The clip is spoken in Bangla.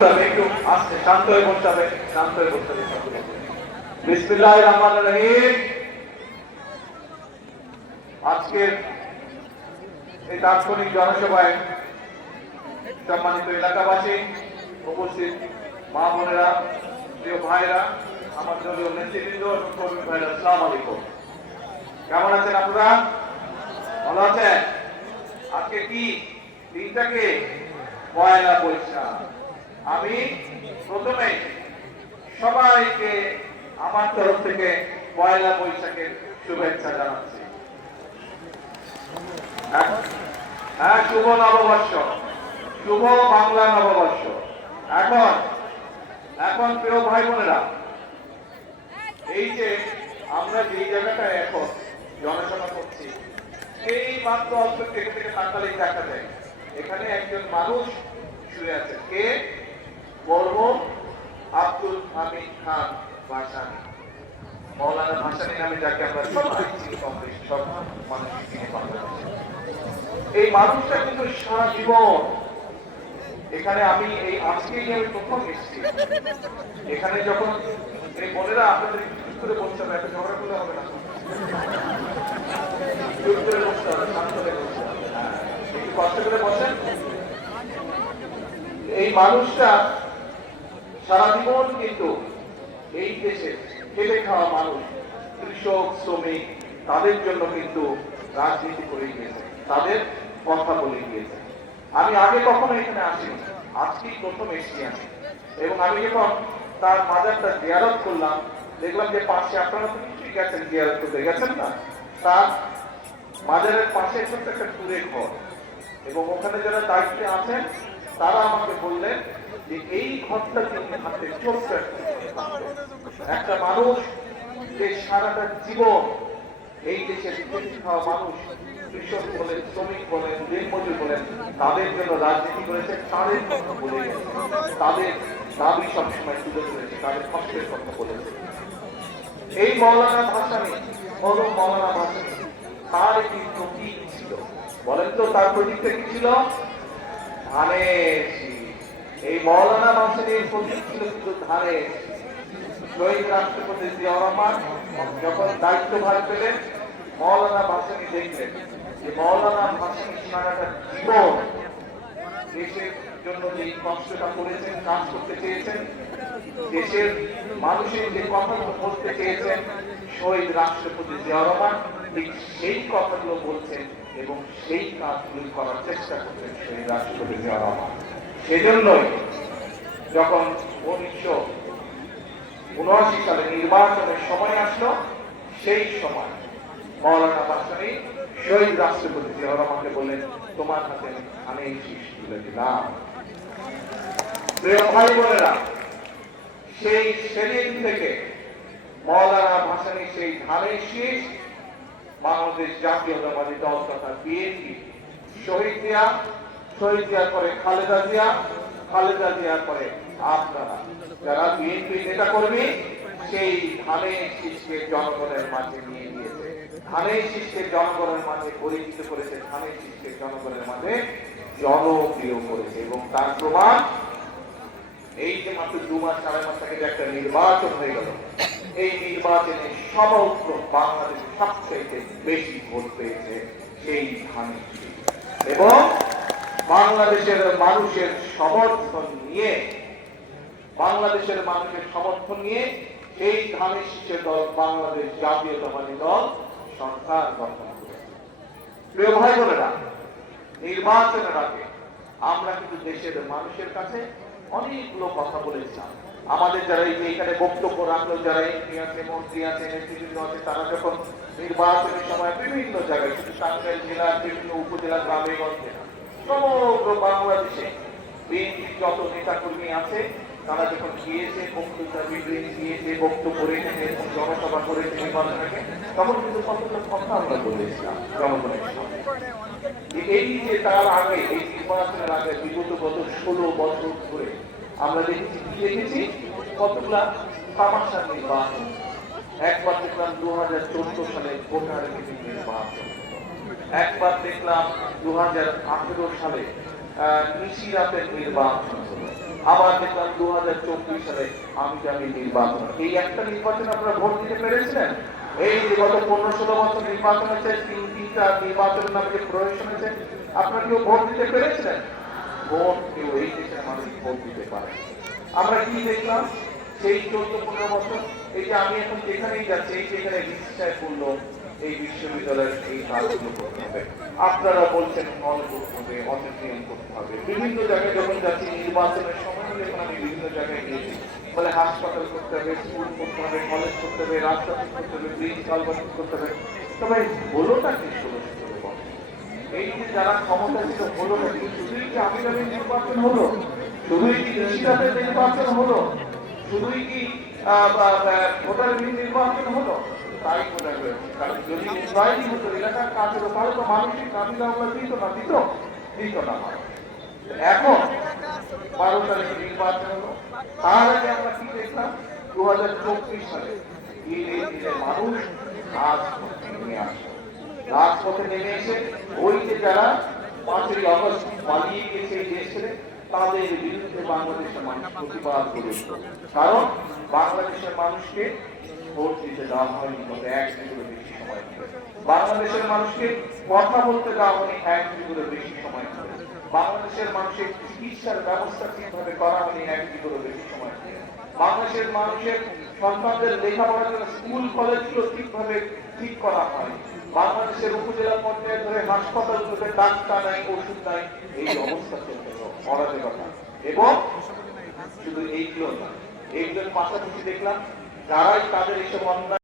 একটু আস্তে শান্ত হয়ে বলতে হবে, শান্ত হয়ে বলতে হবে। বিসমিল্লাহির রহমানির রহিম। আজকের এই তাৎক্ষণিক জনসভায় সম্মানিত এলাকাবাসী, উপস্থিত মা বোনেরা, প্রিয় ভাইরা, আমার দলীয় নেতৃবৃন্দ এবং কর্মী ভাইরা, আসসালামু আলাইকুম। কেমন আছেন আপনারা? ভালো আছেন? আজকে কি দিনটাকে পয়লা বৈশাখ। আমি প্রথমে সবাইকে আমার তরফ থেকে পয়লা বৈশাখের শুভেচ্ছা জানাচ্ছি। হ্যাঁ, শুভ নববর্ষ, শুভ বাংলা নববর্ষ। এখন এখন প্রিয় ভাই বোনেরা, এই যে আমরা যে জায়গাটায় এখন জনসভা করছি, এই মাত্র অল্প থেকে তাকালেই দেখা যায় এখানে একজন মানুষ শুয়ে আছে। কে? মরহুম আব্দুল হামিদ খান ভাসানী, মৌলানা ভাসানী নামে যাকে আমরা সবাই চিনি, সব মানুষ চিনি বাংলাদেশে। এই মানুষটা কিন্তু সারা জীবন এখানে, আমি এই আজকেই আমি প্রথম এসেছি এখানে। যখন এই বোনেরা আপনাদের চুপ করে বলতে হবে, একটা ঝগড়া করলে হবে না, চুপ করে বসতে হবে, শান্ত হয়ে বসতে হবে, একটু কষ্ট করে বসেন। এই মানুষটা সারা জীবন কিন্তু এই দেশে খেটে খাওয়া মানুষ, কৃষক, শ্রমিক, তাদের জন্য কিন্তু রাজনীতি করে গিয়েছে, তাদের কথা বলে গিয়েছে। আমি আগে কখনো এখানে আসিনি, আজকেই প্রথম এসেছি আমি। এবং আমি যখন তার মাজারটা জিয়ারত করলাম, দেখলাম যে পাশে, আপনারা তো নিশ্চয়ই গেছেন, জিয়ারত করতে গেছেন না, তার মাজারের পাশে ছোট্ট একটা কুড়ে ঘর, এবং ওখানে যারা দায়িত্বে আছেন তারা আমাকে বললেন যে এই ঘরটা কিন্তু হাতে ছোট্ট একটা মানুষ, যে সারাটা জীবন এই দেশের খেটে খাওয়া মানুষ, কৃষক বলেন, শ্রমিক বলেন, দিনমজুর বলেন, তাদের জন্য রাজনীতি করেছে, তাদের কথা বলে গেছে, তাদের দাবি সবসময় তুলে ধরেছে, তাদের কষ্টের কথা বলেছে। এই মৌলানা ভাসানী, মৌলানা ভাসানী, তার একটি প্রতীক ছিল। বলেন তো তার প্রতীকটা কি ছিল? ধানের শীষ। এই মৌলানা ভাসানীর প্রতীক ছিল কিন্তু ধানের। শহীদ রাষ্ট্রপতি জিয়াউর রহমান যখন দায়িত্বভার পেলেন, মৌলানা ভাসানী দেখলেন যে মৌলানা ভাসানী সারাটা জীবন দেশের জন্য যে কষ্টটা করেছেন, কাজ করতে চেয়েছেন, দেশের মানুষের যে কথাগুলো বলতে চেয়েছেন শহীদ রাষ্ট্রপতি জিয়াউর রহমান, ঠিক সেই কথাগুলো বলছেন এবং সেই কাজগুলো করার চেষ্টা করছেন শহীদ রাষ্ট্রপতি জিয়াউর রহমান। সেজন্যই যখন 1979 সালে নির্বাচনের সময় আসলো, সেই সময় মৌলানা ভাসানী শহীদ রাষ্ট্রপতি জিয়াউর রহমানকে বললেন, তোমার হাতে আমি এই শীষ তুলে দিলাম। প্রিয় ভাই বোনেরা, সেই সেদিন থেকে মৌলানা ভাসানী সেই ধানের শীষ বাংলাদেশ জাতীয়তাবাদী দল তথা বিএনপি, শহীদ জিয়া, শহীদ জিয়ার পরে খালেদা জিয়া, খালেদা জিয়ার পরে আপনারা যারা বিএনপি নেতা কর্মী, সেই ধানের শীষকে জনগণের মাঝে নিয়ে গিয়েছে, ধানের শীষকে জনগণের মাঝে পরিচিত করেছে, ধানের শীষকে জনগণের মাঝে জনপ্রিয় করেছে। এবং তার প্রমাণ এই যে মাত্র 2 মাস 4 মাস আগে যে একটা নির্বাচন হয়ে গেল, এই নির্বাচনে সমগ্র বাংলাদেশে সবচেয়ে বেশি ভোট পেয়েছে সেই ধানের শীষ। এবং বাংলাদেশের মানুষের সমর্থন নিয়ে, বাংলাদেশের মানুষের সমর্থন নিয়ে এই ধানের শীষের দল বাংলাদেশ জাতীয়তাবাদী দল সরকার গঠন করেছে। প্রিয় ভাই বোনেরা, নির্বাচনের আগে আমরা কিন্তু দেশের মানুষের কাছে অনেকগুলো কথা বলেছিলাম। আমাদের যারা এই যে এখানে বক্তব্য রাখলো, যারা এমপি আছে, মন্ত্রী আছে, নেতৃবৃন্দ আছে, তারা যখন নির্বাচনের সময় বিভিন্ন জায়গায়, শুধু টাঙ্গাইল জেলার বিভিন্ন উপজেলা, গ্রামে গঞ্জে, সমগ্র বাংলাদেশে বিএনপির যত নেতা কর্মী আছে, তারা যখন গিয়েছে, বক্তৃতা বিবৃতি দিয়েছে, বক্তব্য রেখেছে, জনসভা করেছে নির্বাচনকে, তখন কিন্তু কতগুলো কথা আমরা বলেছিলাম জনগণের সামনে। এই যে তার আগে, এই নির্বাচনের আগে বিগত গত 16 বছর ধরে আমরা দেখেছি, কি দেখেছি, কতগুলা তামাশার নির্বাচন। একবার দেখলাম 2014 সালে ভোটার নির্বাচন, একবার দেখলাম 2018 সালে নিশিরাতের নির্বাচন হলো, আবার দেখলাম 2024 সালে আমি নির্বাচন, এই একটা নির্বাচন আপনারা ভোট দিতে পেরেছিলেন? এই যে গত 15-16 বছর নির্বাচন হয়েছে, তিনটা নির্বাচনের নামে যে প্রয়োজন হয়েছে, আপনারা কেউ ভোট দিতে পেরেছিলেন? ভোট কেউ এই দেশের মানুষ ভোট দিতে পারে। আমরা কি দেখলাম সেই 14-15 বছর? এই যে আমি এখন যেখানেই যাচ্ছি, এই যেখানে রিক্সায় পড়লো, এই বিশ্ববিদ্যালয়ের এই কাজগুলো করতে হবে, আপনারা বলছেন হল করতে হবে, অডিটোরিয়াম করতে হবে। বিভিন্ন জায়গায় যখন যাচ্ছি নির্বাচনের সময়, যখন আমি বিভিন্ন জায়গায় গিয়েছি, বলে হাসপাতাল করতে হবে, স্কুল করতে হবে, কলেজ করতে হবে, রাস্তা ঠিক করতে হবে, ব্রিজ কালভার্ট ঠিক করতে হবে। তবে হলোটা কি 16-17 বছর? এই যে যারা ক্ষমতা ছিল, হলোটা কি? শুধুই কি আমিরামের নির্বাচন হলো? শুধুই কি ঋষিরাজের নির্বাচন হলো? শুধুই কি ভোটার নির্বাচন হলো? তাই বোঝা হয়েছে। কারণ যদি নির্বাহী হতো, এলাকার কাজের ওপরে তো মানসিক দাবি আমরা দিত না, দিত না। এখন 12 তারিখে নির্বাচন হলো, তার আগে আমরা কি দেখলাম? 2024 সালে ধীরে ধীরে মানুষ রাজপথে নেমে আসে। রাজপথে নেমে এসে ওই যে যারা 5ই আগস্ট পালিয়ে গেছে এই দেশ ছেড়ে, তাদের বিরুদ্ধে বাংলাদেশের মানুষ প্রতিবাদ করেছিল। কারণ বাংলাদেশের মানুষকে ভোট দিতে দেওয়া হয়নি গত 1 যুগের বেশি সময় ধরে। বাংলাদেশের মানুষকে কথা বলতে দেওয়া হয়নি 1 যুগের বেশি সময় ধরে। বাংলাদেশের মানুষের চিকিৎসার ব্যবস্থা ঠিকভাবে করা হয়নি 1 যুগের বেশি সময় ধরে। বাংলাদেশের মানুষের সন্তানদের লেখাপড়ার জন্য স্কুল কলেজগুলো ঠিকভাবে ঠিক করা হয়। বাংলাদেশের উপজেলা পর্যায়ে ধরে হাসপাতালগুলোতে ডাক্তার নাই, ওষুধ নাই, এই অবস্থা চলছিল অরাজকতা। এবং শুধু এইগুলো না, এইগুলোর পাশাপাশি দেখলাম যারাই তাদের এইসব অন্যায়